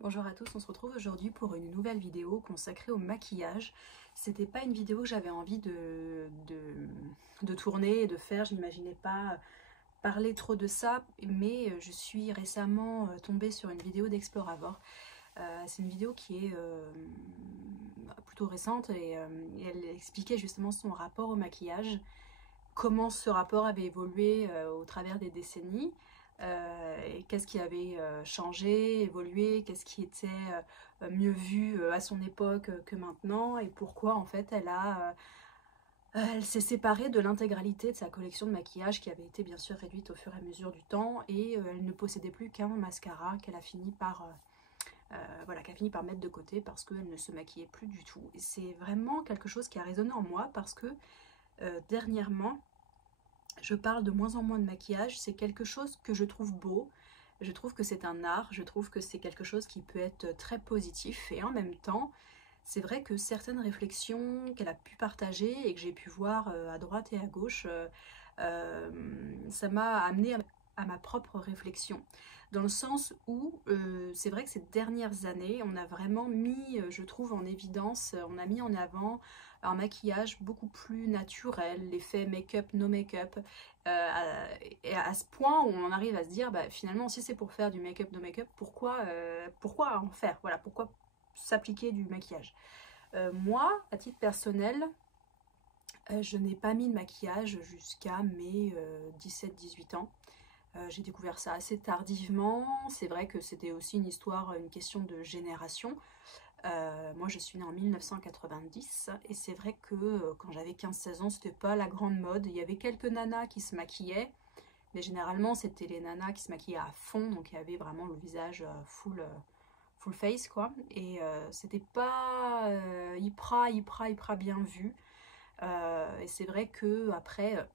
Bonjour à tous, on se retrouve aujourd'hui pour une nouvelle vidéo consacrée au maquillage. C'était pas une vidéo que j'avais envie de tourner et de faire, je n'imaginais pas parler trop de ça, mais je suis récemment tombée sur une vidéo d'Exploravor. C'est une vidéo qui est plutôt récente et elle expliquait justement son rapport au maquillage, comment ce rapport avait évolué au travers des décennies, et qu'est-ce qui avait changé, évolué, qu'est-ce qui était mieux vu à son époque que maintenant, et pourquoi en fait elle s'est séparée de l'intégralité de sa collection de maquillage qui avait été bien sûr réduite au fur et à mesure du temps, et elle ne possédait plus qu'un mascara qu'elle a fini par voilà, qu'elle a fini par mettre de côté parce qu'elle ne se maquillait plus du tout. Et c'est vraiment quelque chose qui a résonné en moi parce que dernièrement je parle de moins en moins de maquillage, c'est quelque chose que je trouve beau, je trouve que c'est un art, je trouve que c'est quelque chose qui peut être très positif, et en même temps, c'est vrai que certaines réflexions qu'elle a pu partager et que j'ai pu voir à droite et à gauche, ça m'a amené à ma propre réflexion. Dans le sens où c'est vrai que ces dernières années, on a vraiment mis, je trouve, en évidence, on a mis en avant un maquillage beaucoup plus naturel, l'effet make-up, no make-up, et à ce point où on en arrive à se dire, bah, finalement, si c'est pour faire du make-up, no make-up, pourquoi en faire? Voilà, pourquoi s'appliquer du maquillage? Moi, à titre personnel, je n'ai pas mis de maquillage jusqu'à mes 17-18 ans. J'ai découvert ça assez tardivement. C'est vrai que c'était aussi une histoire, une question de génération. Moi je suis née en 1990 et c'est vrai que quand j'avais 15-16 ans, c'était pas la grande mode. Il y avait quelques nanas qui se maquillaient, mais généralement c'était les nanas qui se maquillaient à fond, donc il y avait vraiment le visage full face quoi. Et c'était pas hyper bien vu. Et c'est vrai que après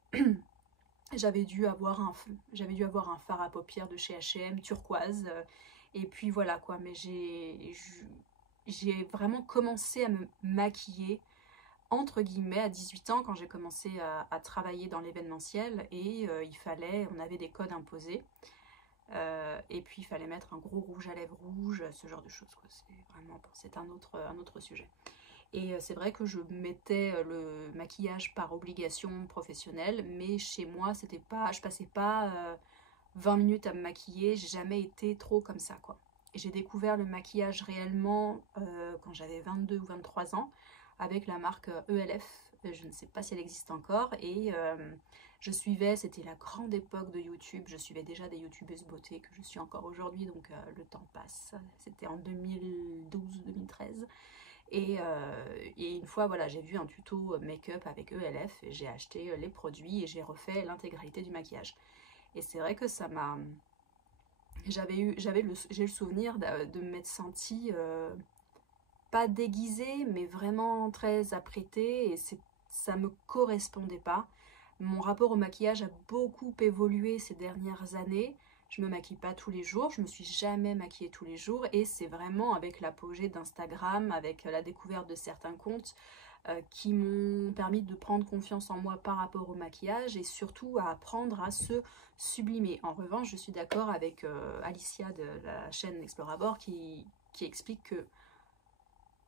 j'avais dû avoir un fard à paupières de chez H&M turquoise, et puis voilà quoi. Mais j'ai vraiment commencé à me maquiller entre guillemets à 18 ans quand j'ai commencé à travailler dans l'événementiel, et on avait des codes imposés, et puis il fallait mettre un gros rouge à lèvres rouge, ce genre de choses quoi. C'est vraiment, bon, c'est un autre sujet. Et c'est vrai que je mettais le maquillage par obligation professionnelle, mais chez moi, c'était pas, je passais pas 20 minutes à me maquiller, j'ai jamais été trop comme ça, quoi. Et j'ai découvert le maquillage réellement quand j'avais 22 ou 23 ans, avec la marque ELF, je ne sais pas si elle existe encore, et je suivais, c'était la grande époque de YouTube, je suivais déjà des youtubeuses beauté que je suis encore aujourd'hui, donc le temps passe, c'était en 2012-2013. Et une fois, voilà, j'ai vu un tuto make-up avec ELF et j'ai acheté les produits et j'ai refait l'intégralité du maquillage. Et c'est vrai que ça m'a... J'ai le souvenir de m'être sentie pas déguisée, mais vraiment très apprêtée, et ça me correspondait pas. Mon rapport au maquillage a beaucoup évolué ces dernières années. Je me maquille pas tous les jours, je me suis jamais maquillée tous les jours, et c'est vraiment avec l'apogée d'Instagram, avec la découverte de certains comptes qui m'ont permis de prendre confiance en moi par rapport au maquillage et surtout à apprendre à se sublimer. En revanche, je suis d'accord avec Alicia de la chaîne Exploravor qui explique que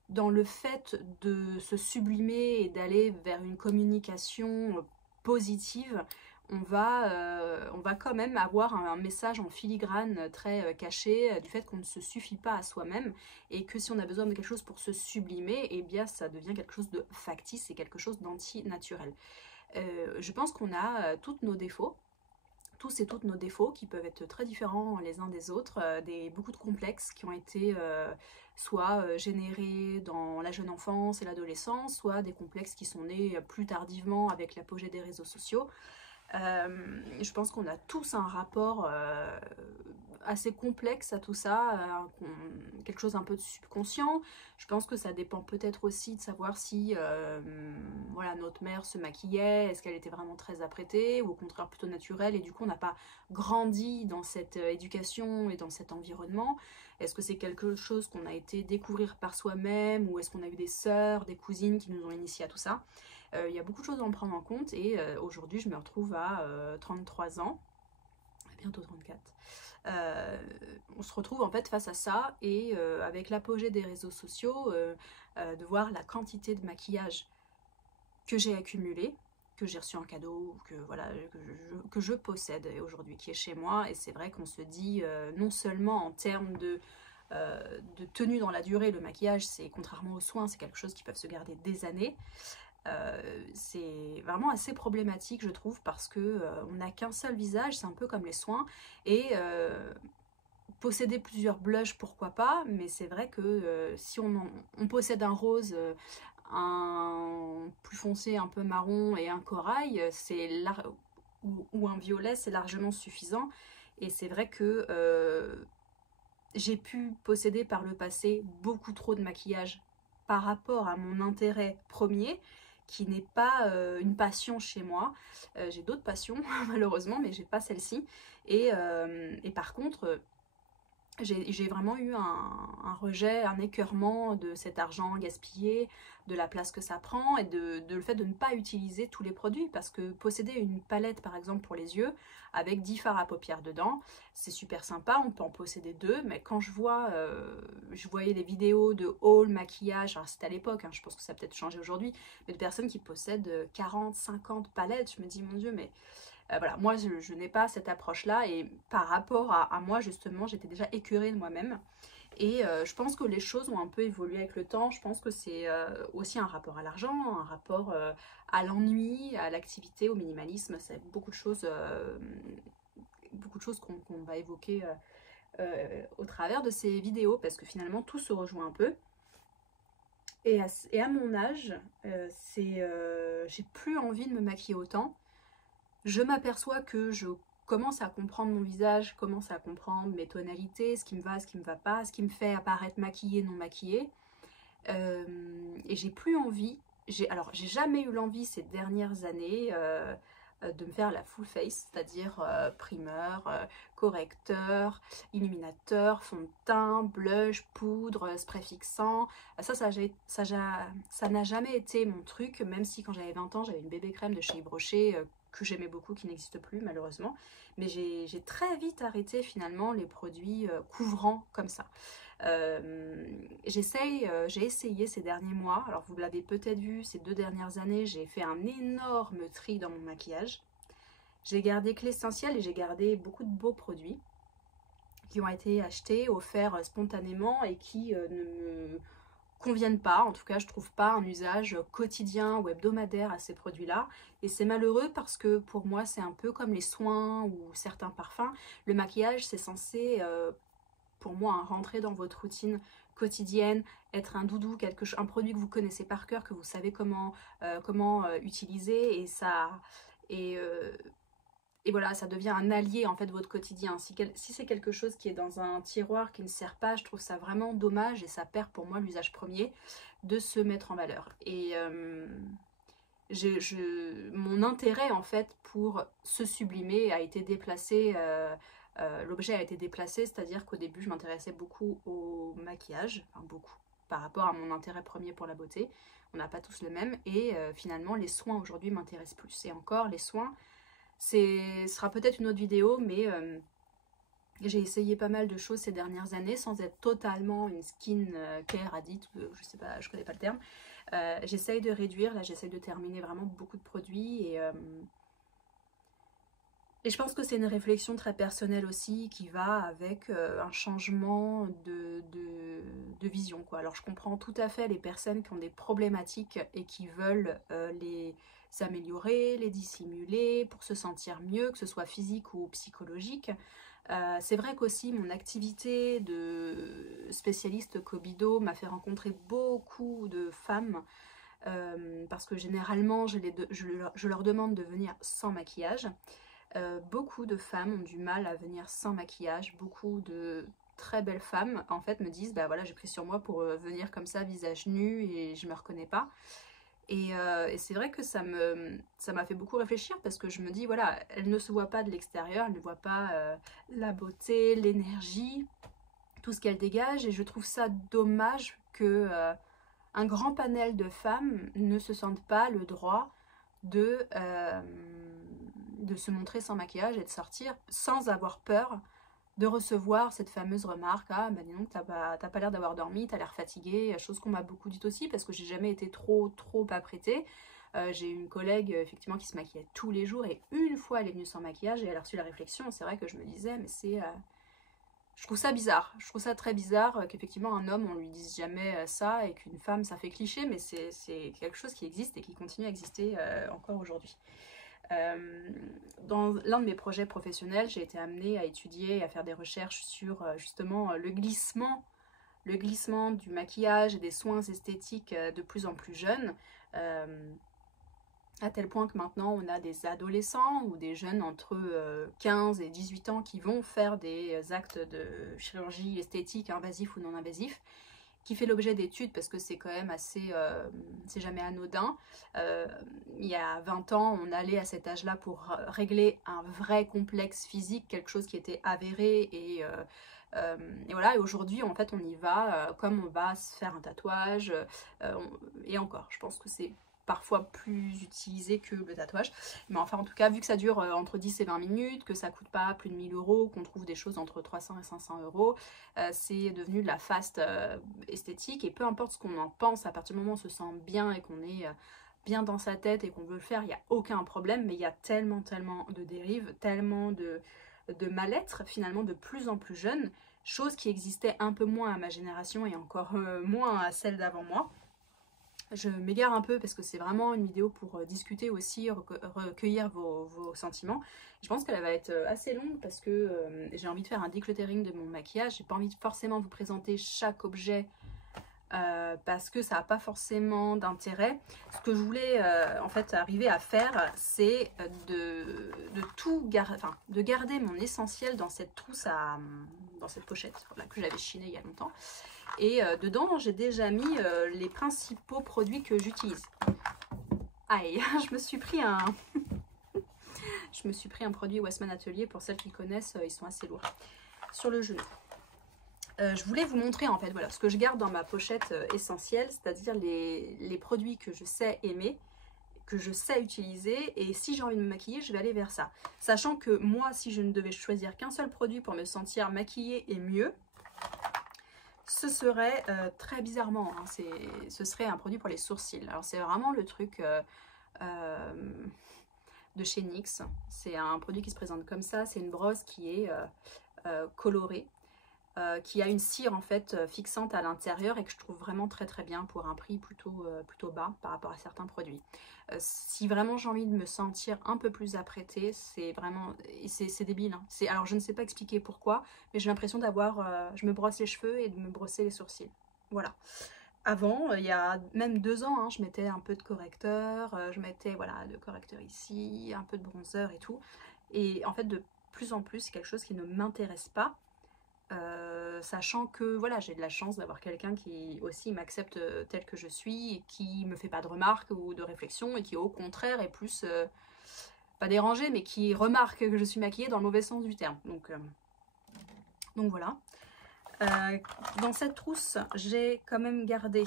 dans le fait de se sublimer et d'aller vers une communication positive, on va quand même avoir un message en filigrane très caché du fait qu'on ne se suffit pas à soi-même, et que si on a besoin de quelque chose pour se sublimer, eh bien ça devient quelque chose de factice et quelque chose d'anti-naturel. Je pense qu'on a tous nos défauts, tous et toutes nos défauts qui peuvent être très différents les uns des autres, beaucoup de complexes qui ont été soit générés dans la jeune enfance et l'adolescence, soit des complexes qui sont nés plus tardivement avec l'apogée des réseaux sociaux. Je pense qu'on a tous un rapport assez complexe à tout ça, quelque chose un peu de subconscient. Je pense que ça dépend peut-être aussi de savoir si voilà, notre mère se maquillait, est-ce qu'elle était vraiment très apprêtée ou au contraire plutôt naturelle, et du coup on n'a pas grandi dans cette éducation et dans cet environnement. Est-ce que c'est quelque chose qu'on a été découvrir par soi-même, ou est-ce qu'on a eu des sœurs, des cousines qui nous ont initiés à tout ça? Il y a beaucoup de choses à en prendre en compte, et aujourd'hui je me retrouve à 33 ans, bientôt 34. On se retrouve en fait face à ça et avec l'apogée des réseaux sociaux, de voir la quantité de maquillage que j'ai accumulé, que j'ai reçu en cadeau, que voilà, que je possède aujourd'hui, qui est chez moi. Et c'est vrai qu'on se dit, non seulement en termes de tenue dans la durée, le maquillage, c'est contrairement aux soins, c'est quelque chose qui peuvent se garder des années. C'est vraiment assez problématique, je trouve, parce que on n'a qu'un seul visage, c'est un peu comme les soins, et posséder plusieurs blushs, pourquoi pas, mais c'est vrai que si on possède un rose, un plus foncé, un peu marron et un corail, ou un violet, c'est largement suffisant. Et c'est vrai que j'ai pu posséder par le passé beaucoup trop de maquillage par rapport à mon intérêt premier, qui n'est pas une passion chez moi. J'ai d'autres passions, malheureusement, mais j'ai pas celle-ci. Et par contre, j'ai vraiment eu un rejet, un écœurement de cet argent gaspillé, de la place que ça prend et de le fait de ne pas utiliser tous les produits, parce que posséder une palette par exemple pour les yeux avec 10 fards à paupières dedans, c'est super sympa, on peut en posséder 2, mais quand je voyais les vidéos de haul maquillage, alors c'était à l'époque, hein, je pense que ça a peut-être changé aujourd'hui, mais de personnes qui possèdent 40, 50 palettes, je me dis mon Dieu, mais voilà, moi je n'ai pas cette approche-là, et par rapport à moi justement, j'étais déjà écœurée de moi-même. Et je pense que les choses ont un peu évolué avec le temps. Je pense que c'est aussi un rapport à l'argent, un rapport à l'ennui, à l'activité, au minimalisme. C'est beaucoup de choses qu'on va évoquer au travers de ces vidéos, parce que finalement tout se rejoint un peu. Et à mon âge, j'ai plus envie de me maquiller autant. Je m'aperçois que je commence à comprendre mon visage, commence à comprendre mes tonalités, ce qui me va, ce qui me va pas, ce qui me fait apparaître maquillée, non maquillée. Et j'ai plus envie, alors j'ai jamais eu l'envie ces dernières années de me faire la full face, c'est-à-dire primeur, correcteur, illuminateur, fond de teint, blush, poudre, spray fixant. Ça n'a jamais été mon truc, même si quand j'avais 20 ans, j'avais une bébé crème de chez Yves Rocher que j'aimais beaucoup, qui n'existe plus malheureusement. Mais j'ai très vite arrêté finalement les produits couvrants comme ça. J'ai essayé ces derniers mois, alors vous l'avez peut-être vu, ces 2 dernières années, j'ai fait un énorme tri dans mon maquillage. J'ai gardé que l'essentiel et j'ai gardé beaucoup de beaux produits qui ont été achetés, offerts spontanément et qui ne me conviennent pas. En tout cas, je trouve pas un usage quotidien ou hebdomadaire à ces produits-là. Et c'est malheureux parce que pour moi, c'est un peu comme les soins ou certains parfums. Le maquillage, c'est censé, pour moi, hein, rentrer dans votre routine quotidienne, être un doudou, un produit que vous connaissez par cœur, que vous savez comment utiliser, et voilà, ça devient un allié en fait de votre quotidien. Si c'est quelque chose qui est dans un tiroir qui ne sert pas, je trouve ça vraiment dommage, et ça perd pour moi l'usage premier de se mettre en valeur. Et mon intérêt en fait pour se sublimer a été déplacé. L'objet a été déplacé, c'est-à-dire qu'au début je m'intéressais beaucoup au maquillage, enfin beaucoup, par rapport à mon intérêt premier pour la beauté. On n'a pas tous le même, et finalement les soins aujourd'hui m'intéressent plus. Et encore, les soins, ce sera peut-être une autre vidéo, mais j'ai essayé pas mal de choses ces dernières années sans être totalement une skin care addict, je sais pas, je connais pas le terme. J'essaye de réduire, là j'essaye de terminer vraiment beaucoup de produits, et je pense que c'est une réflexion très personnelle aussi qui va avec un changement de vision, quoi. Alors je comprends tout à fait les personnes qui ont des problématiques et qui veulent les s'améliorer, les dissimuler pour se sentir mieux, que ce soit physique ou psychologique. C'est vrai qu'aussi mon activité de spécialiste Kobido m'a fait rencontrer beaucoup de femmes parce que généralement je leur demande de venir sans maquillage. Beaucoup de femmes ont du mal à venir sans maquillage. Beaucoup de très belles femmes en fait me disent bah voilà, j'ai pris sur moi pour venir comme ça visage nu et je me reconnais pas. Et c'est vrai que ça m'a fait beaucoup réfléchir, parce que je me dis voilà, elle ne se voit pas de l'extérieur, elle ne voit pas la beauté, l'énergie, tout ce qu'elle dégage, et je trouve ça dommage que un grand panel de femmes ne se sentent pas le droit de se montrer sans maquillage et de sortir sans avoir peur de recevoir cette fameuse remarque, ah bah dis donc t'as pas l'air d'avoir dormi, t'as l'air fatiguée, chose qu'on m'a beaucoup dit aussi parce que j'ai jamais été trop apprêtée. J'ai une collègue effectivement qui se maquillait tous les jours et une fois elle est venue sans maquillage et elle a reçu la réflexion. C'est vrai que je me disais mais c'est... je trouve ça bizarre, je trouve ça très bizarre qu'effectivement un homme on lui dise jamais ça et qu'une femme ça fait cliché, mais c'est quelque chose qui existe et qui continue à exister encore aujourd'hui. Dans l'un de mes projets professionnels, j'ai été amenée à étudier et à faire des recherches sur justement le glissement du maquillage et des soins esthétiques de plus en plus jeunes. À tel point que maintenant on a des adolescents ou des jeunes entre 15 et 18 ans qui vont faire des actes de chirurgie esthétique invasifs ou non invasifs, qui fait l'objet d'études parce que c'est quand même assez, c'est jamais anodin. Il y a 20 ans, on allait à cet âge-là pour régler un vrai complexe physique, quelque chose qui était avéré et voilà, et aujourd'hui en fait on y va comme on va se faire un tatouage, et encore, je pense que c'est parfois plus utilisé que le tatouage, mais enfin en tout cas vu que ça dure entre 10 et 20 minutes, que ça coûte pas plus de 1000 €, qu'on trouve des choses entre 300 et 500 €, c'est devenu de la fast esthétique, et peu importe ce qu'on en pense, à partir du moment où on se sent bien et qu'on est bien dans sa tête et qu'on veut le faire, il n'y a aucun problème, mais il y a tellement de dérives, tellement de mal-être finalement de plus en plus jeunes, chose qui existait un peu moins à ma génération et encore moins à celle d'avant moi. Je m'égare un peu parce que c'est vraiment une vidéo pour discuter aussi, recueillir vos sentiments. Je pense qu'elle va être assez longue parce que j'ai envie de faire un decluttering de mon maquillage. J'ai pas envie de forcément vous présenter chaque objet parce que ça n'a pas forcément d'intérêt. Ce que je voulais en fait arriver à faire, c'est de garder mon essentiel dans cette trousse dans cette pochette là, que j'avais chinée il y a longtemps. Et dedans, j'ai déjà mis les principaux produits que j'utilise. Aïe, je me suis pris un produit Westman Atelier. Pour celles qui connaissent, ils sont assez lourds. Sur le genou. Je voulais vous montrer en fait voilà, ce que je garde dans ma pochette essentielle, c'est-à-dire les produits que je sais aimer, que je sais utiliser, et si j'ai envie de me maquiller, je vais aller vers ça. Sachant que moi, si je ne devais choisir qu'un seul produit pour me sentir maquillée et mieux, ce serait très bizarrement, hein, ce serait un produit pour les sourcils. Alors c'est vraiment le truc de chez NYX. C'est un produit qui se présente comme ça. C'est une brosse qui est colorée, qui a une cire en fait fixante à l'intérieur et que je trouve vraiment très bien pour un prix plutôt bas par rapport à certains produits. Si vraiment j'ai envie de me sentir un peu plus apprêtée, c'est vraiment, c'est débile, hein. Alors je ne sais pas expliquer pourquoi, mais j'ai l'impression d'avoir, je me brosse les cheveux et de me brosser les sourcils. Voilà. Avant, il y a même 2 ans, hein, je mettais un peu de correcteur, je mettais voilà, le correcteur ici, un peu de bronzer et tout. Et en fait, de plus en plus, c'est quelque chose qui ne m'intéresse pas. Sachant que voilà, j'ai de la chance d'avoir quelqu'un qui aussi m'accepte tel que je suis et qui me fait pas de remarques ou de réflexions et qui au contraire est plus pas dérangé mais qui remarque que je suis maquillée dans le mauvais sens du terme. Donc voilà. Dans cette trousse, j'ai quand même gardé,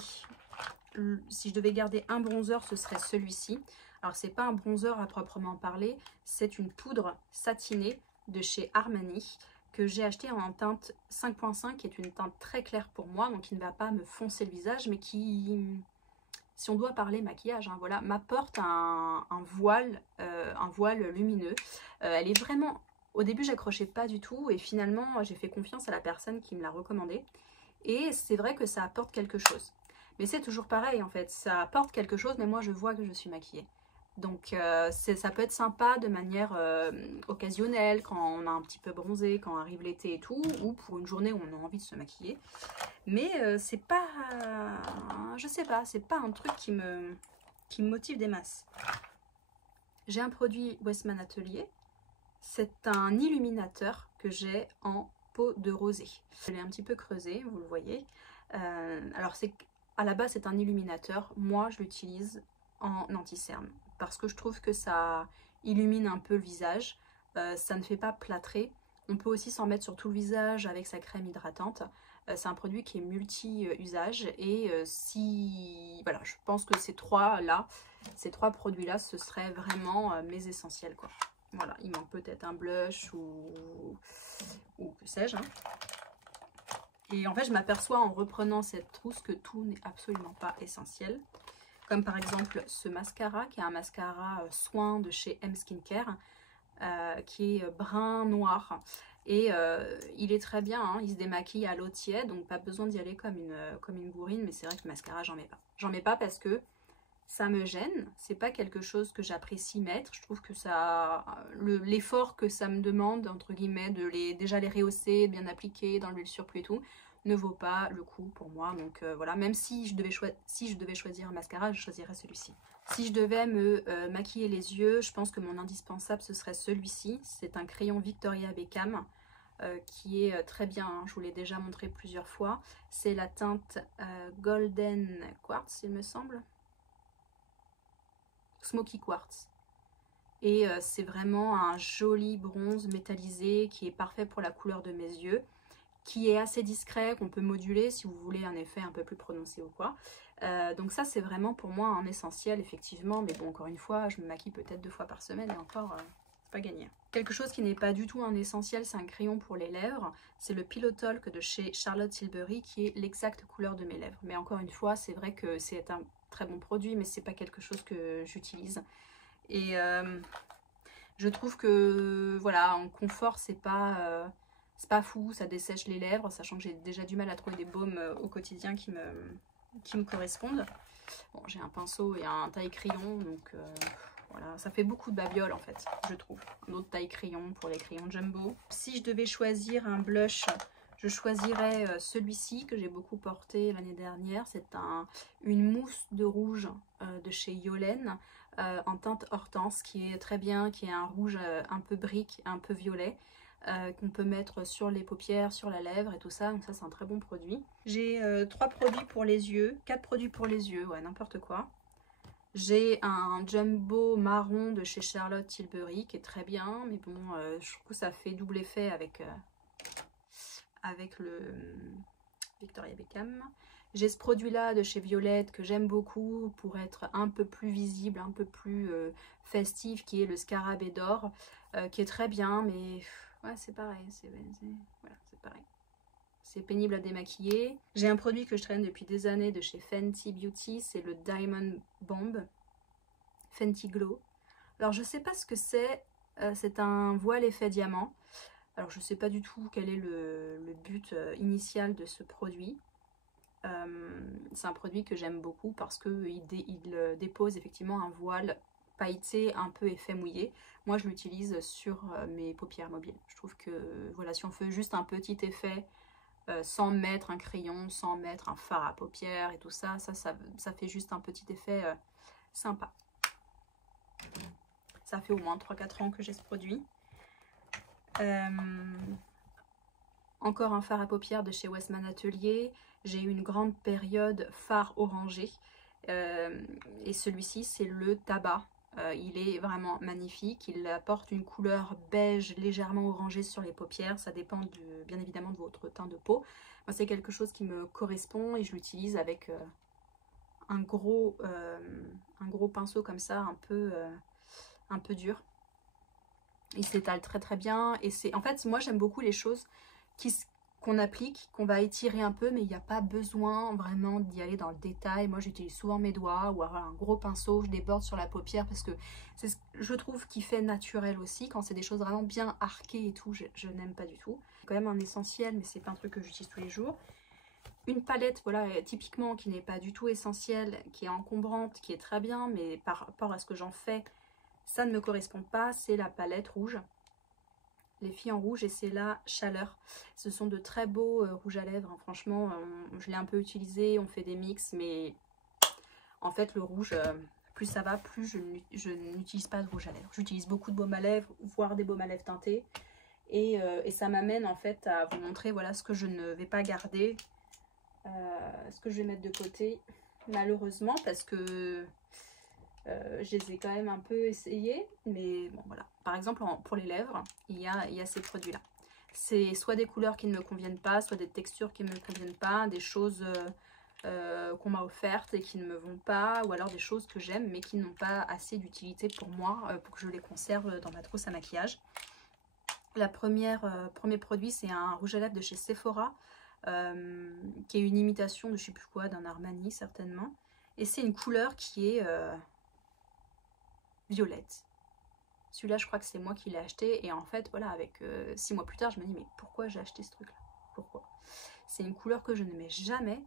si je devais garder un bronzer, ce serait celui-ci. Alors c'est pas un bronzer à proprement parler, c'est une poudre satinée de chez Armani que j'ai acheté en teinte 5.5, qui est une teinte très claire pour moi, donc qui ne va pas me foncer le visage, mais qui, si on doit parler maquillage, hein, voilà, m'apporte un voile lumineux. Elle est vraiment, au début j'accrochais pas du tout, et finalement j'ai fait confiance à la personne qui me l'a recommandé, et c'est vrai que ça apporte quelque chose. Mais c'est toujours pareil en fait, ça apporte quelque chose, mais moi je vois que je suis maquillée. Donc ça peut être sympa de manière occasionnelle, quand on a un petit peu bronzé, quand arrive l'été et tout, ou pour une journée où on a envie de se maquiller. Mais c'est pas, je sais pas, c'est pas un truc qui me motive des masses. J'ai un produit Westman Atelier, c'est un illuminateur que j'ai en peau de rosée. Je l'ai un petit peu creusé, vous le voyez. Alors à la base c'est un illuminateur, moi je l'utilise en anti-cerne, parce que je trouve que ça illumine un peu le visage, ça ne fait pas plâtrer. On peut aussi s'en mettre sur tout le visage avec sa crème hydratante. C'est un produit qui est multi-usage et voilà, je pense que ces trois produits-là, ce serait vraiment mes essentiels, quoi. Voilà, il manque peut-être un blush ou que sais-je. Hein. Et en fait, je m'aperçois en reprenant cette trousse que tout n'est absolument pas essentiel. Comme par exemple ce mascara, qui est un mascara soin de chez M Skincare, qui est brun noir. Et il est très bien, hein, il se démaquille à l'eau tiède, donc pas besoin d'y aller comme une bourrine, mais c'est vrai que le mascara, j'en mets pas. J'en mets pas parce que ça me gêne, c'est pas quelque chose que j'apprécie mettre. Je trouve que ça, l'effort que ça me demande, entre guillemets, de déjà les rehausser, bien appliquer dans l'huile surplus et tout, ne vaut pas le coup pour moi. Donc voilà, même si je devais choisir un mascara, je choisirais celui-ci. Si je devais me maquiller les yeux, je pense que mon indispensable ce serait celui-ci. C'est un crayon Victoria Beckham qui est très bien, hein. Je vous l'ai déjà montré plusieurs fois. C'est la teinte Golden Quartz, il me semble. Smoky Quartz. Et c'est vraiment un joli bronze métallisé qui est parfait pour la couleur de mes yeux, qui est assez discret, qu'on peut moduler si vous voulez un effet un peu plus prononcé ou quoi. Donc ça c'est vraiment pour moi un essentiel effectivement, mais bon encore une fois je me maquille peut-être 2 fois par semaine et encore c'est pas gagné. Quelque chose qui n'est pas du tout un essentiel, c'est un crayon pour les lèvres, c'est le Pillow Talk de chez Charlotte Tilbury qui est l'exacte couleur de mes lèvres. Mais encore une fois c'est vrai que c'est un très bon produit mais c'est pas quelque chose que j'utilise. Et je trouve que voilà, en confort c'est pas fou, ça dessèche les lèvres, sachant que j'ai déjà du mal à trouver des baumes au quotidien qui me correspondent. Bon, j'ai un pinceau et un taille-crayon, donc voilà, ça fait beaucoup de babiole en fait, je trouve. Un autre taille-crayon pour les crayons jumbo. Si je devais choisir un blush, je choisirais celui-ci que j'ai beaucoup porté l'année dernière. C'est une mousse de rouge de chez Yolène en teinte hortense qui est très bien, qui est un rouge un peu brique, un peu violet. Qu'on peut mettre sur les paupières, sur la lèvre et tout ça, donc ça c'est un très bon produit. J'ai 3 produits pour les yeux, 4 produits pour les yeux, ouais n'importe quoi. J'ai un jumbo marron de chez Charlotte Tilbury qui est très bien, mais bon je trouve que ça fait double effet avec le Victoria Beckham. J'ai ce produit là de chez Violette que j'aime beaucoup pour être un peu plus visible, un peu plus festif, qui est le Scarabée d'or, qui est très bien, mais ouais, c'est pareil, voilà, c'est pareil. C'est pénible à démaquiller. J'ai un produit que je traîne depuis des années de chez Fenty Beauty, c'est le Diamond Bomb Fenty Glow. Alors je sais pas ce que c'est un voile effet diamant. Alors je sais pas du tout quel est le but initial de ce produit. C'est un produit que j'aime beaucoup parce qu'il dépose effectivement un voile pailleté, un peu effet mouillé. Moi je l'utilise sur mes paupières mobiles. Je trouve que voilà, si on fait juste un petit effet sans mettre un crayon, sans mettre un fard à paupières et tout ça, ça fait juste un petit effet sympa. Ça fait au moins 3-4 ans que j'ai ce produit. Encore un fard à paupières de chez Westman Atelier. J'ai eu une grande période fard orangé. Et celui-ci, c'est le tabac. Il est vraiment magnifique. Il apporte une couleur beige légèrement orangée sur les paupières. Ça dépend bien évidemment de votre teint de peau. Moi, c'est quelque chose qui me correspond et je l'utilise avec un gros pinceau comme ça, un peu dur. Il s'étale très très bien. Et en fait, moi, j'aime beaucoup les choses qu'on applique, qu'on va étirer un peu, mais il n'y a pas besoin vraiment d'y aller dans le détail. Moi j'utilise souvent mes doigts ou alors un gros pinceau, je déborde sur la paupière parce que c'est ce que je trouve qui fait naturel aussi. Quand c'est des choses vraiment bien arquées et tout, je n'aime pas du tout. C'est quand même un essentiel, mais c'est pas un truc que j'utilise tous les jours. Une palette, voilà, typiquement qui n'est pas du tout essentielle, qui est encombrante, qui est très bien, mais par rapport à ce que j'en fais, ça ne me correspond pas, c'est la palette rouge. Les filles en rouge, et c'est la Chaleur. Ce sont de très beaux rouges à lèvres, hein. Franchement, je l'ai un peu utilisé, on fait des mix, mais en fait le rouge, plus ça va, plus je n'utilise pas de rouge à lèvres. J'utilise beaucoup de baume à lèvres, voire des baumes à lèvres teintés, et ça m'amène en fait à vous montrer voilà ce que je ne vais pas garder, ce que je vais mettre de côté, malheureusement, parce que je les ai quand même un peu essayés, mais bon voilà. Par exemple pour les lèvres, il y a ces produits là. C'est soit des couleurs qui ne me conviennent pas, soit des textures qui ne me conviennent pas, des choses qu'on m'a offertes et qui ne me vont pas, ou alors des choses que j'aime mais qui n'ont pas assez d'utilité pour moi, pour que je les conserve dans ma trousse à maquillage. Premier produit, c'est un rouge à lèvres de chez Sephora, qui est une imitation de je sais plus quoi, d'un Armani certainement. Et c'est une couleur qui est violette. Celui-là, je crois que c'est moi qui l'ai acheté. Et en fait, voilà, avec 6 mois plus tard, je me dis, mais pourquoi j'ai acheté ce truc-là? Pourquoi? C'est une couleur que je ne mets jamais,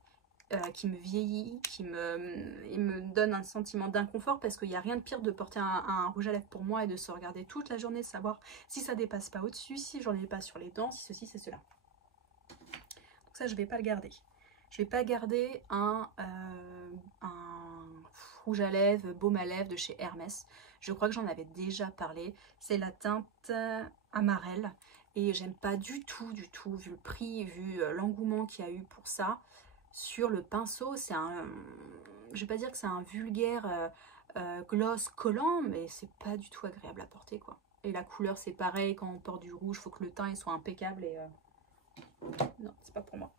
qui me vieillit, il me donne un sentiment d'inconfort, parce qu'il n'y a rien de pire de porter un rouge à lèvres pour moi et de se regarder toute la journée, savoir si ça dépasse pas au-dessus, si j'en ai pas sur les dents, si ceci, c'est cela. Donc ça, je vais pas le garder. Je vais pas garder un rouge à lèvres, baume à lèvres de chez Hermès. Je crois que j'en avais déjà parlé. C'est la teinte Amarelle. Et j'aime pas du tout, vu le prix, vu l'engouement qu'il y a eu pour ça. Sur le pinceau, c'est un... Je vais pas dire que c'est un vulgaire gloss collant, mais c'est pas du tout agréable à porter, quoi. Et la couleur, c'est pareil, quand on porte du rouge, il faut que le teint il soit impeccable et... Non, c'est pas pour moi.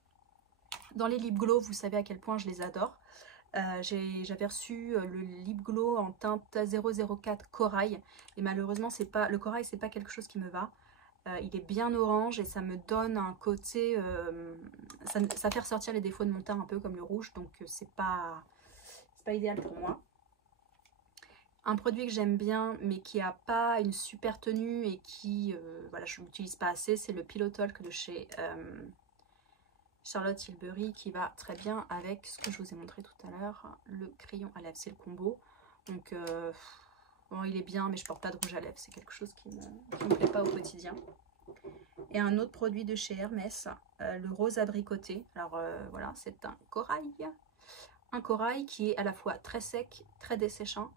Dans les lip glow, vous savez à quel point je les adore. J'avais reçu le lip glow en teinte 004 corail. Et malheureusement, le corail, c'est pas quelque chose qui me va. Il est bien orange et ça me donne un côté... ça fait ressortir les défauts de mon teint un peu comme le rouge. Donc c'est pas idéal pour moi. Un produit que j'aime bien mais qui n'a pas une super tenue et qui... voilà, je ne l'utilise pas assez, c'est le Pillow Talk de chez... Charlotte Tilbury, qui va très bien avec ce que je vous ai montré tout à l'heure, le crayon à lèvres, c'est le combo. Donc bon, il est bien, mais je porte pas de rouge à lèvres, c'est quelque chose qui me plaît pas au quotidien. Et un autre produit de chez Hermès, le rose abricoté. Alors voilà, c'est un corail qui est à la fois très sec, très desséchant,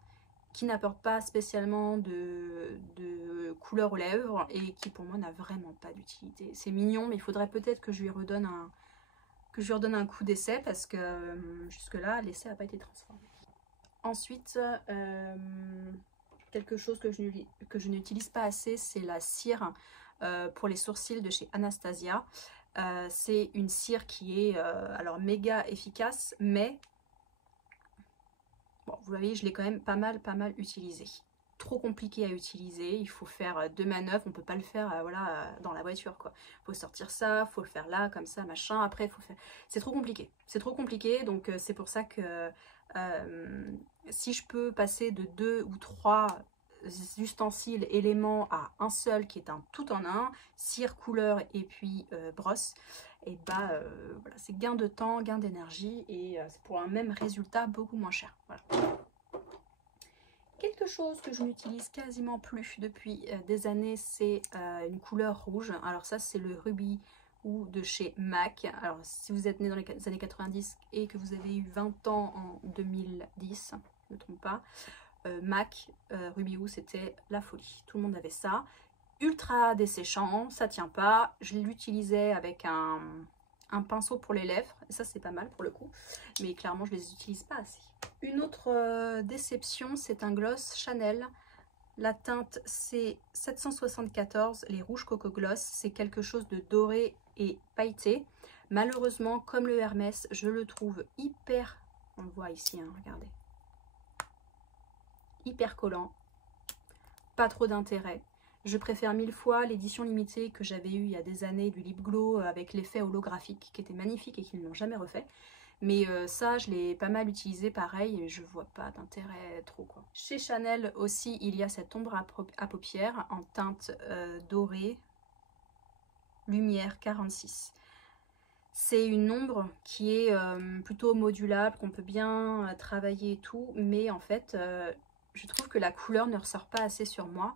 qui n'apporte pas spécialement de couleur aux lèvres et qui pour moi n'a vraiment pas d'utilité. C'est mignon, mais il faudrait peut-être que je lui redonne un coup d'essai, parce que jusque-là, l'essai n'a pas été transformé. Ensuite, quelque chose que je n'utilise pas assez, c'est la cire pour les sourcils de chez Anastasia. C'est une cire qui est alors méga efficace, mais bon, vous voyez, je l'ai quand même pas mal utilisée. Trop compliqué à utiliser, il faut faire deux manœuvres, on peut pas le faire voilà, dans la voiture, quoi. Faut sortir ça, faut le faire là, comme ça, machin, après il faut faire... C'est trop compliqué, donc c'est pour ça que si je peux passer de 2 ou 3 ustensiles, éléments à un seul qui est un tout en un, cire, couleur et puis brosse, et bah voilà, c'est gain de temps, gain d'énergie, et c'est pour un même résultat beaucoup moins cher. Voilà. Quelque chose que je n'utilise quasiment plus depuis des années, c'est une couleur rouge. Alors ça, c'est le Ruby ou de chez MAC. Alors si vous êtes né dans les années 90 et que vous avez eu 20 ans en 2010, je ne me trompe pas, MAC, Ruby ou, c'était la folie. Tout le monde avait ça. Ultra desséchant, ça tient pas. Je l'utilisais avec un pinceau pour les lèvres. Et ça, c'est pas mal pour le coup. Mais clairement, je les utilise pas assez. Une autre déception, c'est un gloss Chanel. La teinte, c'est 774, les rouges Coco Gloss. C'est quelque chose de doré et pailleté. Malheureusement, comme le Hermès, je le trouve hyper... On le voit ici, hein, regardez. Hyper collant. Pas trop d'intérêt. Je préfère 1000 fois l'édition limitée que j'avais eue il y a des années du Lip Glow avec l'effet holographique qui était magnifique et qu'ils n'ont jamais refait. Mais ça, je l'ai pas mal utilisé pareil et je vois pas d'intérêt trop, quoi. Chez Chanel aussi, il y a cette ombre à paupières en teinte dorée, lumière 46. C'est une ombre qui est plutôt modulable, qu'on peut bien travailler et tout, mais en fait, je trouve que la couleur ne ressort pas assez sur moi.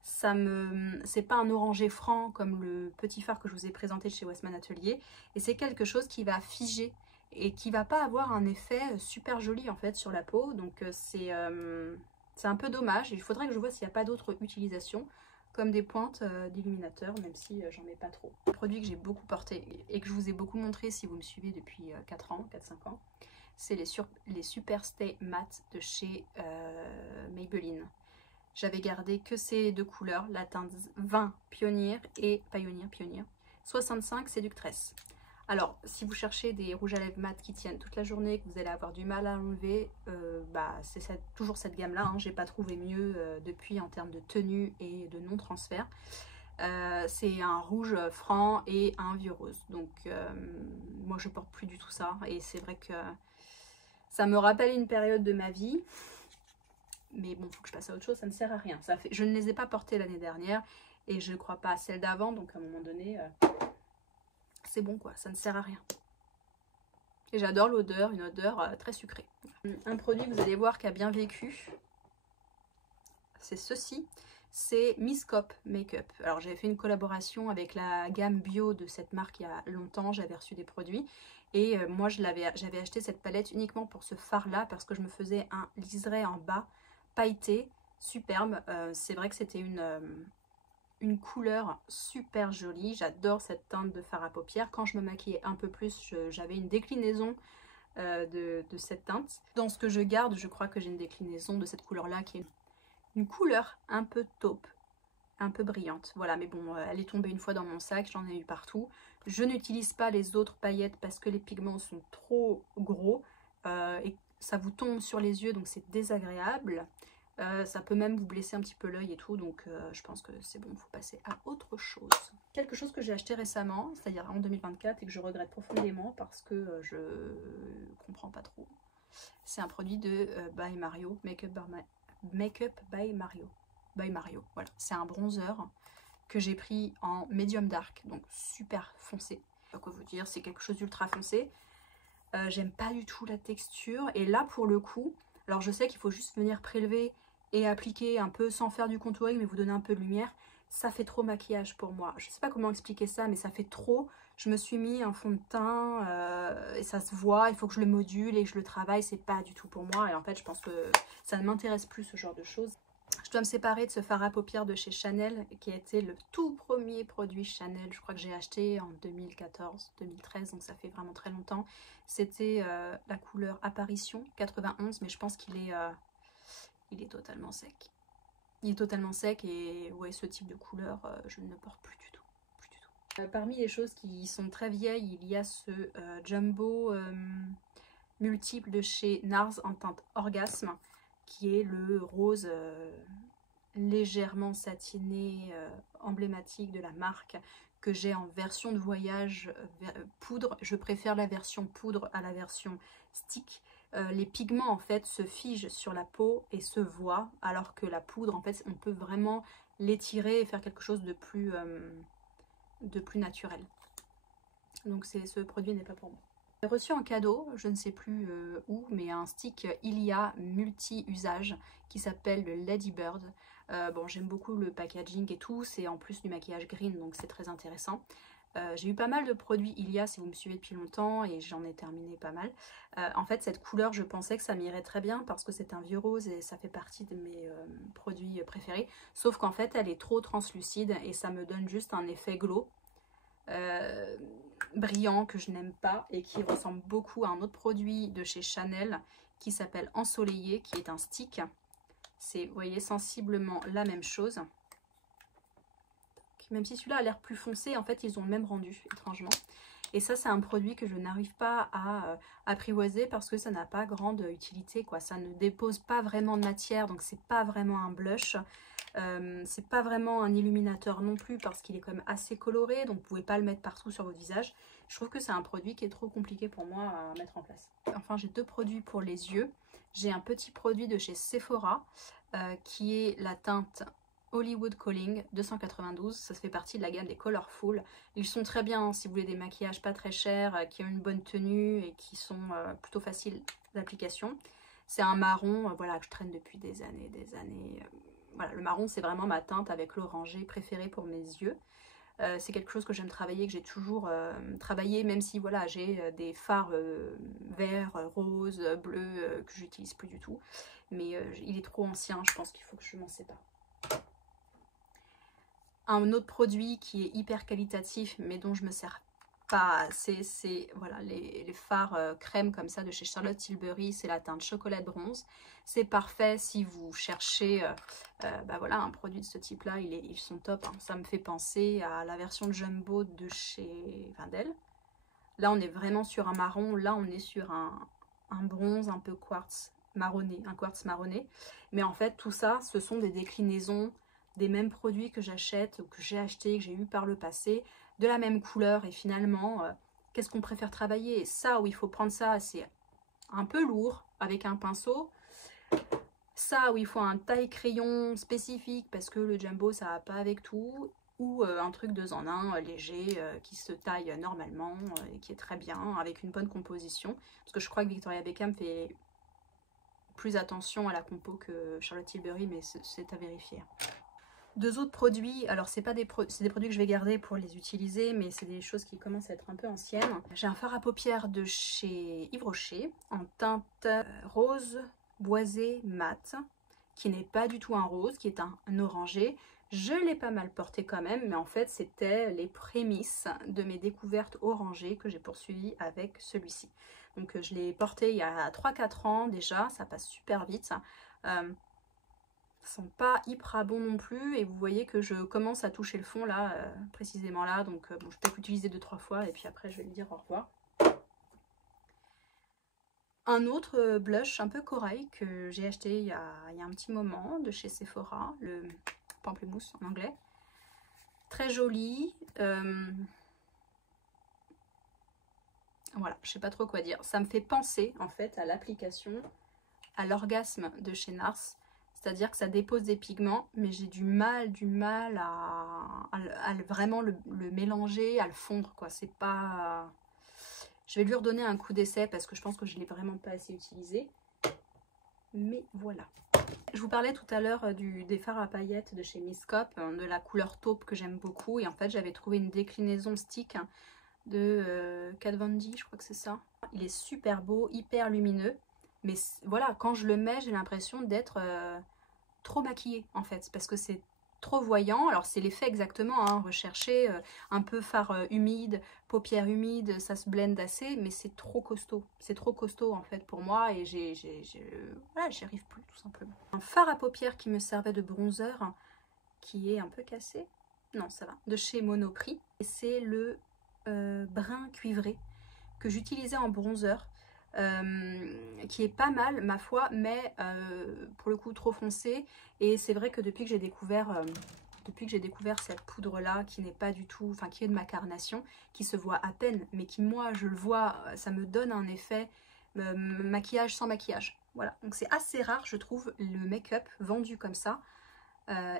C'est pas un orangé franc comme le petit fard que je vous ai présenté chez Westman Atelier, et c'est quelque chose qui va figer et qui va pas avoir un effet super joli en fait sur la peau, donc c'est un peu dommage. Il faudrait que je vois s'il n'y a pas d'autres utilisations comme des pointes d'illuminateur, même si j'en mets pas trop. Un produit que j'ai beaucoup porté et que je vous ai beaucoup montré si vous me suivez depuis 4 ans, 4-5 ans, c'est les Super Stay Matte de chez Maybelline. J'avais gardé que ces deux couleurs, la teinte 20 Pionnier et Pioneer. 65 Séductresse. Alors, si vous cherchez des rouges à lèvres mat qui tiennent toute la journée, que vous allez avoir du mal à enlever, c'est toujours cette gamme-là. Hein. J'ai pas trouvé mieux depuis en termes de tenue et de non-transfert. C'est un rouge franc et un vieux rose. Donc, moi, je porte plus du tout ça. Et c'est vrai que ça me rappelle une période de ma vie. Mais bon, il faut que je passe à autre chose, ça ne sert à rien. Je ne les ai pas portés l'année dernière et je ne crois pas à celles d'avant. Donc, à un moment donné... c'est bon quoi, ça ne sert à rien. Et j'adore l'odeur, une odeur très sucrée. Un produit que vous allez voir qui a bien vécu, c'est ceci. C'est Miss Cop Makeup. Alors j'avais fait une collaboration avec la gamme bio de cette marque il y a longtemps, j'avais reçu des produits. Et moi j'avais acheté cette palette uniquement pour ce fard là parce que je me faisais un liseré en bas pailleté, superbe. C'est vrai que c'était une couleur super jolie. J'adore cette teinte de fard à paupières. Quand je me maquillais un peu plus, j'avais une déclinaison de cette teinte. Dans ce que je garde, je crois que j'ai une déclinaison de cette couleur-là qui est une couleur un peu taupe, un peu brillante. Voilà, mais bon, elle est tombée une fois dans mon sac, j'en ai eu partout. Je n'utilise pas les autres paillettes parce que les pigments sont trop gros et ça vous tombe sur les yeux, donc c'est désagréable. Ça peut même vous blesser un petit peu l'œil et tout, donc je pense que c'est bon, il faut passer à autre chose. Quelque chose que j'ai acheté récemment, c'est-à-dire en 2024 et que je regrette profondément parce que je comprends pas trop. C'est un produit de By Mario, Makeup by Mario. By Mario, voilà. C'est un bronzer que j'ai pris en medium dark, donc super foncé. Pas quoi vous dire, c'est quelque chose d'ultra foncé. J'aime pas du tout la texture, et là pour le coup, alors je sais qu'il faut juste venir prélever et appliquer un peu sans faire du contouring mais vous donner un peu de lumière, ça fait trop maquillage pour moi. Je sais pas comment expliquer ça mais ça fait trop. Je me suis mis un fond de teint et ça se voit, il faut que je le module et que je le travaille, c'est pas du tout pour moi et en fait je pense que ça ne m'intéresse plus ce genre de choses. Je dois me séparer de ce fard à paupières de chez Chanel qui a été le tout premier produit Chanel, je crois que j'ai acheté en 2014-2013 donc ça fait vraiment très longtemps. C'était la couleur Apparition 91 mais je pense qu'il est... il est totalement sec. Il est totalement sec et ouais, ce type de couleur, je ne le porte plus du tout. Parmi les choses qui sont très vieilles, il y a ce Jumbo multiple de chez NARS en teinte Orgasme, qui est le rose légèrement satiné, emblématique de la marque, que j'ai en version de voyage poudre. Je préfère la version poudre à la version stick. Les pigments en fait se figent sur la peau et se voient, alors que la poudre en fait on peut vraiment l'étirer et faire quelque chose de plus naturel. Donc ce produit n'est pas pour moi. J'ai reçu en cadeau, je ne sais plus où, mais un stick Ilia multi-usage qui s'appelle le Lady Bird. Bon, j'aime beaucoup le packaging et tout, c'est en plus du maquillage green donc c'est très intéressant. J'ai eu pas mal de produits Ilia si vous me suivez depuis longtemps et j'en ai terminé pas mal. En fait cette couleur je pensais que ça m'irait très bien parce que c'est un vieux rose et ça fait partie de mes produits préférés. Sauf qu'en fait elle est trop translucide et ça me donne juste un effet glow brillant que je n'aime pas et qui ressemble beaucoup à un autre produit de chez Chanel qui s'appelle Ensoleillé, qui est un stick. C'est, vous voyez, sensiblement la même chose. Même si celui-là a l'air plus foncé, en fait, ils ont le même rendu, étrangement. Et ça, c'est un produit que je n'arrive pas à apprivoiser parce que ça n'a pas grande utilité, quoi. Ça ne dépose pas vraiment de matière, donc c'est pas vraiment un blush. C'est pas vraiment un illuminateur non plus parce qu'il est quand même assez coloré, donc vous pouvez pas le mettre partout sur votre visage. Je trouve que c'est un produit qui est trop compliqué pour moi à mettre en place. Enfin, j'ai deux produits pour les yeux. J'ai un petit produit de chez Sephora qui est la teinte Hollywood Calling 292, ça fait partie de la gamme des Colorful. Ils sont très bien hein, si vous voulez des maquillages pas très chers, qui ont une bonne tenue et qui sont plutôt faciles d'application. C'est un marron voilà, que je traîne depuis des années. Voilà, le marron c'est vraiment ma teinte avec l'orangé préférée pour mes yeux. C'est quelque chose que j'aime travailler, que j'ai toujours travaillé, même si voilà, j'ai des fards verts, roses, bleus que j'utilise plus du tout. Mais il est trop ancien, je pense qu'il faut que je m'en sépare. Un autre produit qui est hyper qualitatif mais dont je me sers pas, c'est voilà, les fards crème comme ça de chez Charlotte Tilbury, c'est la teinte chocolat bronze. C'est parfait si vous cherchez bah voilà, un produit de ce type là, ils sont top, hein. Ça me fait penser à la version Jumbo de chez Vindel. Là, on est vraiment sur un marron. Là, on est sur un bronze un peu quartz marronné, un quartz marronné. Mais en fait, tout ça, ce sont des déclinaisons des mêmes produits que j'achète ou que j'ai acheté, que j'ai eu par le passé, de la même couleur. Et finalement, qu'est-ce qu'on préfère travailler? Ça, où il faut prendre ça, c'est un peu lourd avec un pinceau. Ça, où il faut un taille-crayon spécifique parce que le jumbo, ça va pas avec tout. Ou un truc 2 en 1 léger qui se taille normalement et qui est très bien, avec une bonne composition. Parce que je crois que Victoria Beckham fait plus attention à la compo que Charlotte Tilbury, mais c'est à vérifier. 2 autres produits, alors c'est des produits que je vais garder pour les utiliser, mais c'est des choses qui commencent à être un peu anciennes. J'ai un fard à paupières de chez Yves Rocher en teinte rose boisé mat, qui n'est pas du tout un rose, qui est un orangé. Je l'ai pas mal porté quand même, mais en fait c'était les prémices de mes découvertes orangées que j'ai poursuivies avec celui-ci. Donc je l'ai porté il y a 3-4 ans déjà, ça passe super vite. Sont pas hyper bons non plus, et vous voyez que je commence à toucher le fond là, précisément là, donc bon, je peux l'utiliser 2-3 fois et puis après je vais lui dire au revoir. Un autre blush un peu corail que j'ai acheté il y a un petit moment de chez Sephora, le pamplemousse en anglais, très joli. Voilà, je sais pas trop quoi dire, ça me fait penser en fait à l'application à l'orgasme de chez NARS. C'est-à-dire que ça dépose des pigments, mais j'ai du mal à vraiment le mélanger, à le fondre, quoi. C'est pas... Je vais lui redonner un coup d'essai parce que je pense que je ne l'ai vraiment pas assez utilisé. Mais voilà. Je vous parlais tout à l'heure des fards à paillettes de chez Miss Cop, de la couleur taupe que j'aime beaucoup. Et en fait, j'avais trouvé une déclinaison stick de Kat Von D, je crois que c'est ça. Il est super beau, hyper lumineux. Mais voilà, quand je le mets, j'ai l'impression d'être trop maquillée en fait, parce que c'est trop voyant. Alors c'est l'effet exactement, hein, recherché, un peu fard humide, paupières humides, ça se blende assez, mais c'est trop costaud. C'est trop costaud en fait pour moi, et voilà, j'y arrive plus tout simplement. Un fard à paupières qui me servait de bronzer, qui est un peu cassé, non ça va, de chez Monoprix, et c'est le brun cuivré que j'utilisais en bronzer. Qui est pas mal ma foi, mais pour le coup trop foncé. Et c'est vrai que depuis que j'ai découvert cette poudre là, qui n'est pas du tout, enfin qui est de ma carnation, qui se voit à peine, mais qui moi je le vois, ça me donne un effet maquillage sans maquillage. Voilà, donc c'est assez rare je trouve le make-up vendu comme ça.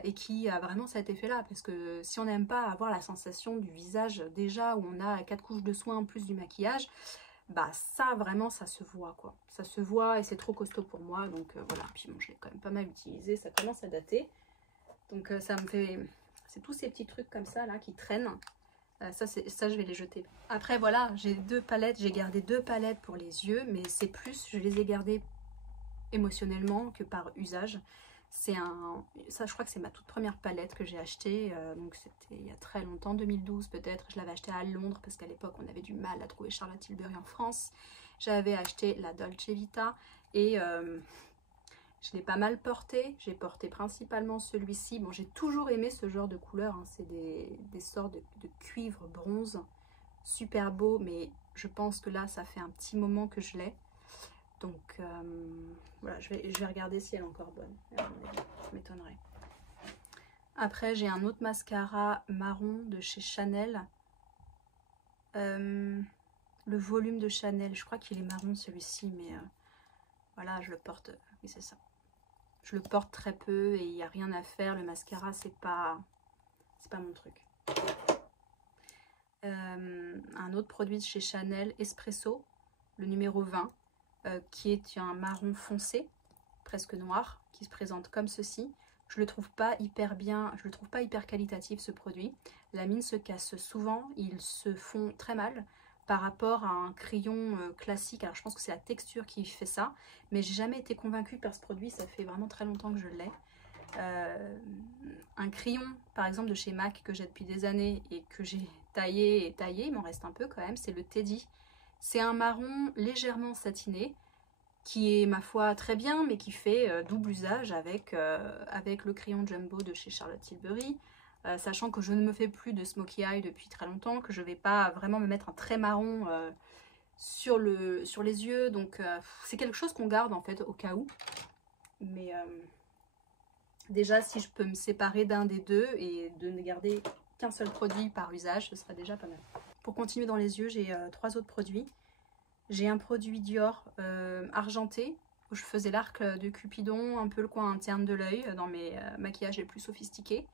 Et qui a vraiment cet effet là, parce que si on n'aime pas avoir la sensation du visage déjà où on a 4 couches de soins en plus du maquillage, bah ça vraiment ça se voit quoi, ça se voit, et c'est trop costaud pour moi, donc voilà. Puis bon, je l'ai quand même pas mal utilisé, ça commence à dater, donc ça me fait, c'est tous ces petits trucs comme ça là qui traînent, ça je vais les jeter. Après voilà, j'ai 2 palettes, j'ai gardé 2 palettes pour les yeux, mais c'est plus, je les ai gardées émotionnellement que par usage. Ça je crois que c'est ma toute première palette que j'ai achetée, donc c'était il y a très longtemps, 2012 peut-être. Je l'avais achetée à Londres parce qu'à l'époque on avait du mal à trouver Charlotte Tilbury en France. J'avais acheté la Dolce Vita et je l'ai pas mal porté. J'ai porté principalement celui-ci. Bon, j'ai toujours aimé ce genre de couleur, hein. C'est des sortes de cuivre bronze, super beau, mais je pense que là ça fait un petit moment que je l'ai. Donc voilà, je vais regarder si elle est encore bonne. Ça m'étonnerait. Après, j'ai un autre mascara marron de chez Chanel. Le volume de Chanel, je crois qu'il est marron celui-ci, mais voilà, je le porte. Oui, c'est ça. Je le porte très peu et il n'y a rien à faire. Le mascara, c'est pas mon truc. Un autre produit de chez Chanel, Espresso, le numéro 20. Qui est un marron foncé, presque noir, qui se présente comme ceci. Je le trouve pas hyper bien, je le trouve pas hyper qualitatif ce produit. La mine se casse souvent, il se fond très mal par rapport à un crayon classique. Alors je pense que c'est la texture qui fait ça, mais j'ai jamais été convaincue par ce produit, ça fait vraiment très longtemps que je l'ai. Un crayon par exemple de chez MAC que j'ai depuis des années et que j'ai taillé et taillé, il m'en reste un peu quand même, c'est le Teddy. C'est un marron légèrement satiné qui est ma foi très bien, mais qui fait double usage avec le crayon Jumbo de chez Charlotte Tilbury. sachant que je ne me fais plus de smokey eye depuis très longtemps, que je vais pas vraiment me mettre un trait marron sur les yeux, donc c'est quelque chose qu'on garde en fait au cas où. Mais déjà, si je peux me séparer d'un des deux et de ne garder qu'un seul produit par usage, ce serait déjà pas mal. Pour continuer dans les yeux, j'ai 3 autres produits. J'ai un produit Dior argenté, où je faisais l'arc de Cupidon, un peu le coin interne de l'œil, dans mes maquillages les plus sophistiqués.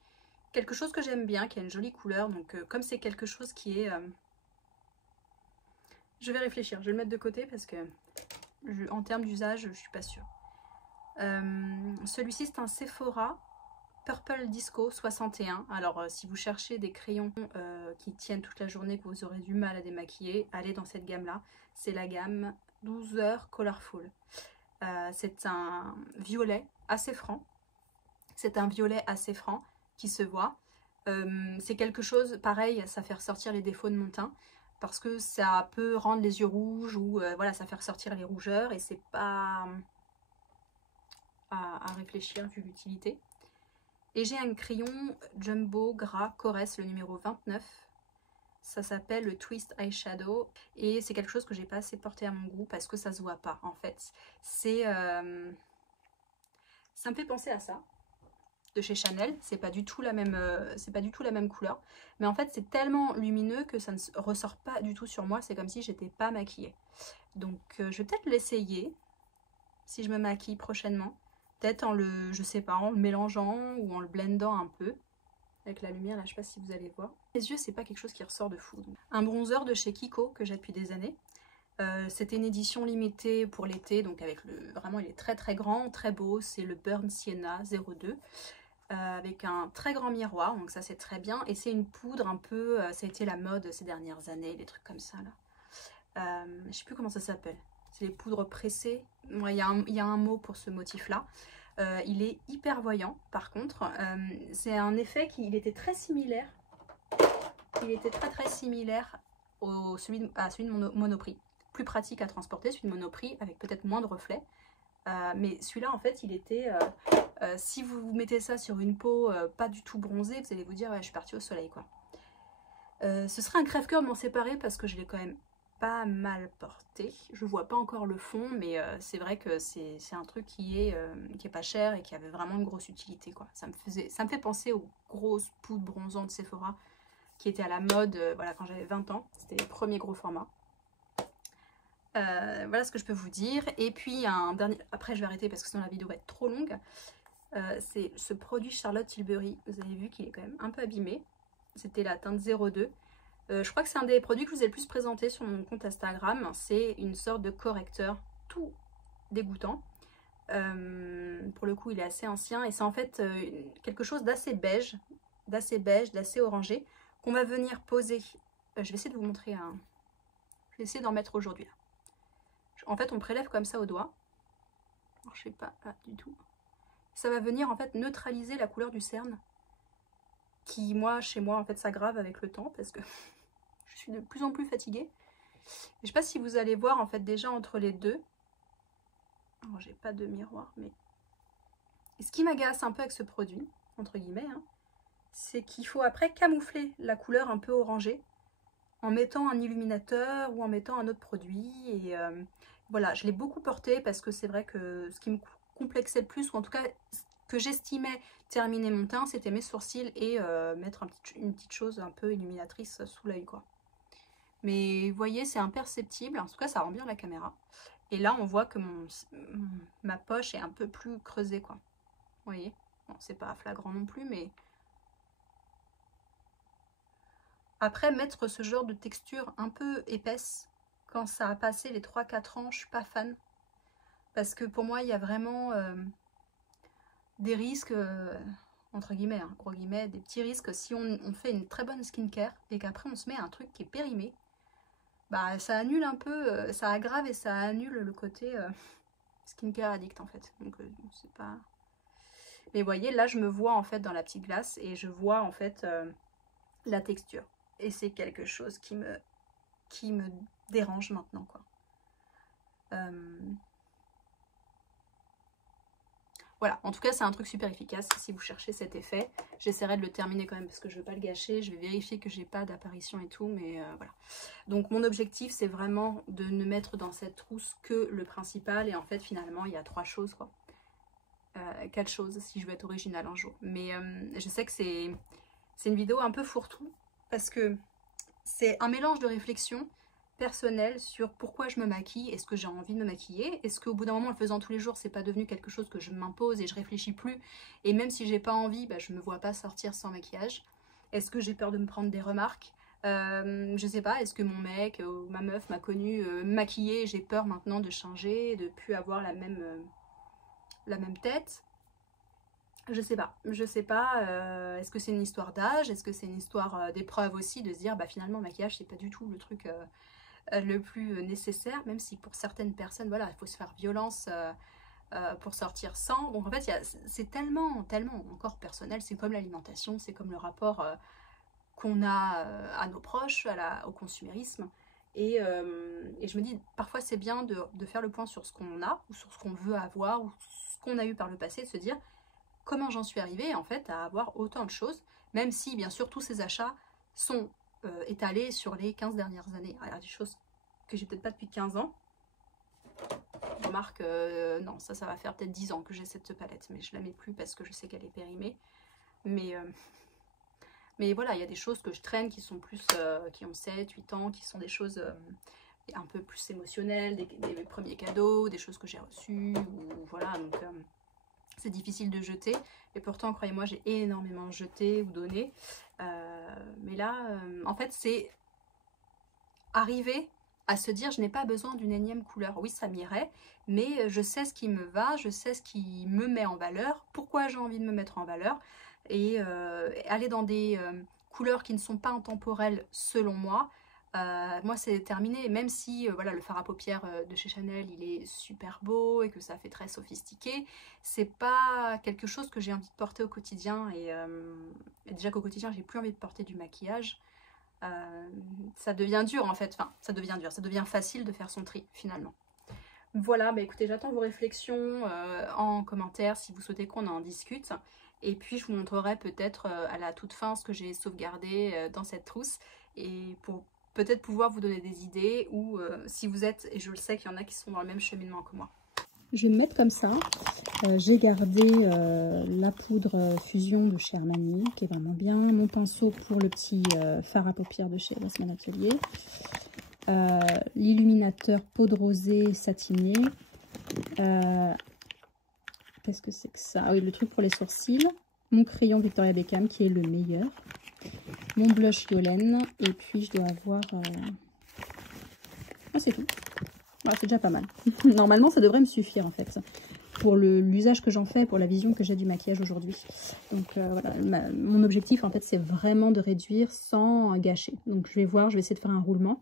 Quelque chose que j'aime bien, qui a une jolie couleur, donc comme c'est quelque chose qui est... Je vais réfléchir, je vais le mettre de côté parce que en termes d'usage, je suis pas sûre. Celui-ci c'est un Sephora Purple Disco 61. Alors si vous cherchez des crayons qui tiennent toute la journée, que vous aurez du mal à démaquiller, allez dans cette gamme là. C'est la gamme 12 heures Colorful. C'est un violet assez franc. C'est un violet assez franc qui se voit. C'est quelque chose, pareil, ça fait ressortir les défauts de mon teint. Parce que ça peut rendre les yeux rouges ou voilà, ça fait ressortir les rougeurs et c'est pas à réfléchir vu l'utilité. Et j'ai un crayon Jumbo Gras Coresse, le numéro 29. Ça s'appelle le Twist Eyeshadow et c'est quelque chose que j'ai pas assez porté à mon goût parce que ça se voit pas en fait. Ça me fait penser à ça de chez Chanel, c'est pas du tout la même couleur, mais en fait c'est tellement lumineux que ça ne ressort pas du tout sur moi, c'est comme si j'étais pas maquillée. Donc je vais peut-être l'essayer si je me maquille prochainement, peut-être en le, je sais pas, en le mélangeant ou en le blendant un peu avec la lumière, là je sais pas si vous allez voir. Les yeux c'est pas quelque chose qui ressort de fou. Un bronzer de chez Kiko que j'ai depuis des années. C'était une édition limitée pour l'été, donc avec vraiment il est très très grand, très beau, c'est le Burn Sienna 02. Avec un très grand miroir, donc ça c'est très bien, et c'est une poudre un peu, ça a été la mode ces dernières années, des trucs comme ça là. Je sais plus comment ça s'appelle, c'est les poudres pressées, ouais, y a un mot pour ce motif là. Il est hyper voyant par contre, c'est un effet qui était très similaire, très similaire à celui de Monoprix, plus pratique à transporter, celui de Monoprix avec peut-être moins de reflets. Mais celui-là en fait il était si vous mettez ça sur une peau pas du tout bronzée, vous allez vous dire ouais, je suis partie au soleil quoi. Ce serait un crève-cœur de m'en séparer parce que je l'ai quand même pas mal porté. Je vois pas encore le fond, mais c'est vrai que c'est un truc qui est pas cher et qui avait vraiment une grosse utilité quoi. Ça me fait penser aux grosses poudres bronzantes Sephora qui étaient à la mode voilà, quand j'avais 20 ans. C'était les premiers gros formats. Voilà ce que je peux vous dire. Et puis un dernier, après je vais arrêter parce que sinon la vidéo va être trop longue. C'est ce produit Charlotte Tilbury. Vous avez vu qu'il est quand même un peu abîmé. C'était la teinte 02. Je crois que c'est un des produits que je vous ai le plus présenté sur mon compte Instagram. C'est une sorte de correcteur tout dégoûtant. Pour le coup il est assez ancien et c'est en fait quelque chose d'assez beige, d'assez orangé qu'on va venir poser. Je vais essayer de vous montrer un... Je vais essayer d'en mettre aujourd'hui. En fait on prélève comme ça au doigt. Alors, je sais pas là du tout. Ça va venir en fait neutraliser la couleur du cerne qui moi chez moi en fait s'aggrave avec le temps parce que je suis de plus en plus fatiguée. Et je sais pas si vous allez voir en fait déjà entre les deux. Alors j'ai pas de miroir mais et ce qui m'agace un peu avec ce produit entre guillemets hein, c'est qu'il faut après camoufler la couleur un peu orangée en mettant un illuminateur ou en mettant un autre produit et voilà, je l'ai beaucoup porté parce que c'est vrai que ce qui me complexait le plus, ou en tout cas que j'estimais terminer mon teint, c'était mes sourcils et mettre une petite chose un peu illuminatrice sous l'œil quoi. Mais vous voyez, c'est imperceptible, en tout cas ça rend bien la caméra. Et là on voit que ma poche est un peu plus creusée quoi. Vous voyez, bon, c'est pas flagrant non plus, mais après mettre ce genre de texture un peu épaisse quand ça a passé les 3-4 ans, je suis pas fan. Parce que pour moi, il y a vraiment des risques, entre guillemets, hein, gros guillemets, des petits risques. Si on fait une très bonne skincare et qu'après on se met un truc qui est périmé, bah ça annule un peu, ça aggrave et ça annule le côté skincare addict en fait. Donc c'est pas... Mais vous voyez, là je me vois en fait dans la petite glace et je vois en fait la texture. Et c'est quelque chose qui me dérange maintenant quoi. Voilà, en tout cas c'est un truc super efficace si vous cherchez cet effet. J'essaierai de le terminer quand même parce que je veux pas le gâcher. Je vais vérifier que j'ai pas d'apparition et tout, mais voilà. Donc mon objectif c'est vraiment de ne mettre dans cette trousse que le principal. Et en fait finalement il y a 3 choses quoi. 4 choses si je veux être originale un jour. Mais je sais que c'est une vidéo un peu fourre-tout parce que c'est un mélange de réflexion personnelle sur pourquoi je me maquille, est-ce que j'ai envie de me maquiller, est-ce qu'au bout d'un moment en le faisant tous les jours c'est pas devenu quelque chose que je m'impose et je réfléchis plus, et même si j'ai pas envie, bah, je me vois pas sortir sans maquillage, est-ce que j'ai peur de me prendre des remarques, je sais pas, est-ce que mon mec ou ma meuf m'a connue maquillée, j'ai peur maintenant de changer, de plus avoir la même tête. Je sais pas, est-ce que c'est une histoire d'âge, est-ce que c'est une histoire d'épreuve aussi, de se dire bah finalement le maquillage c'est pas du tout le truc le plus nécessaire, même si pour certaines personnes voilà il faut se faire violence pour sortir sans. Donc en fait c'est tellement encore personnel, c'est comme l'alimentation, c'est comme le rapport qu'on a à nos proches, au consumérisme. Et je me dis parfois c'est bien de faire le point sur ce qu'on a ou sur ce qu'on veut avoir ou ce qu'on a eu par le passé, de se dire comment j'en suis arrivée en fait à avoir autant de choses, même si bien sûr tous ces achats sont étalés sur les 15 dernières années. Alors des choses que j'ai peut-être pas depuis 15 ans. Remarque, non, ça va faire peut-être 10 ans que j'ai cette palette, mais je la mets plus parce que je sais qu'elle est périmée. Mais voilà, il y a des choses que je traîne qui sont plus, qui ont 7, 8 ans, qui sont des choses un peu plus émotionnelles, des premiers cadeaux, des choses que j'ai reçues, ou voilà, donc c'est difficile de jeter, et pourtant croyez-moi j'ai énormément jeté ou donné, mais là en fait c'est arriver à se dire je n'ai pas besoin d'une énième couleur. Oui ça m'irait, mais je sais ce qui me va, je sais ce qui me met en valeur, pourquoi j'ai envie de me mettre en valeur, et aller dans des couleurs qui ne sont pas intemporelles selon moi. Moi c'est terminé, même si voilà, le fard à paupières de chez Chanel il est super beau et que ça fait très sophistiqué, c'est pas quelque chose que j'ai envie de porter au quotidien, et déjà qu'au quotidien j'ai plus envie de porter du maquillage. Ça devient dur en fait, enfin ça devient dur, ça devient facile de faire son tri finalement. Voilà, bah écoutez, j'attends vos réflexions en commentaire si vous souhaitez qu'on en discute. Et puis je vous montrerai peut-être à la toute fin ce que j'ai sauvegardé dans cette trousse, et pour peut-être pouvoir vous donner des idées, ou si vous êtes, et je le sais qu'il y en a qui sont dans le même cheminement que moi. Je vais me mettre comme ça. J'ai gardé la poudre fusion de chez Armani, qui est vraiment bien. Mon pinceau pour le petit fard à paupières de chez Lassman Atelier. L'illuminateur peau de rosée satiné. Qu'est-ce que c'est que ça? Ah oui, le truc pour les sourcils. Mon crayon Victoria Beckham qui est le meilleur. Mon blush Yolène. Et puis je dois avoir... Ah, c'est tout. Voilà, c'est déjà pas mal. Normalement, ça devrait me suffire en fait. Pour l'usage que j'en fais, pour la vision que j'ai du maquillage aujourd'hui. Donc voilà, mon objectif en fait c'est vraiment de réduire sans gâcher. Donc je vais voir, je vais essayer de faire un roulement.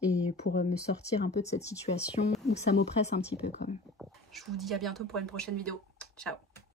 Et pour me sortir un peu de cette situation où ça m'oppresse un petit peu quand même. Je vous dis à bientôt pour une prochaine vidéo. Ciao!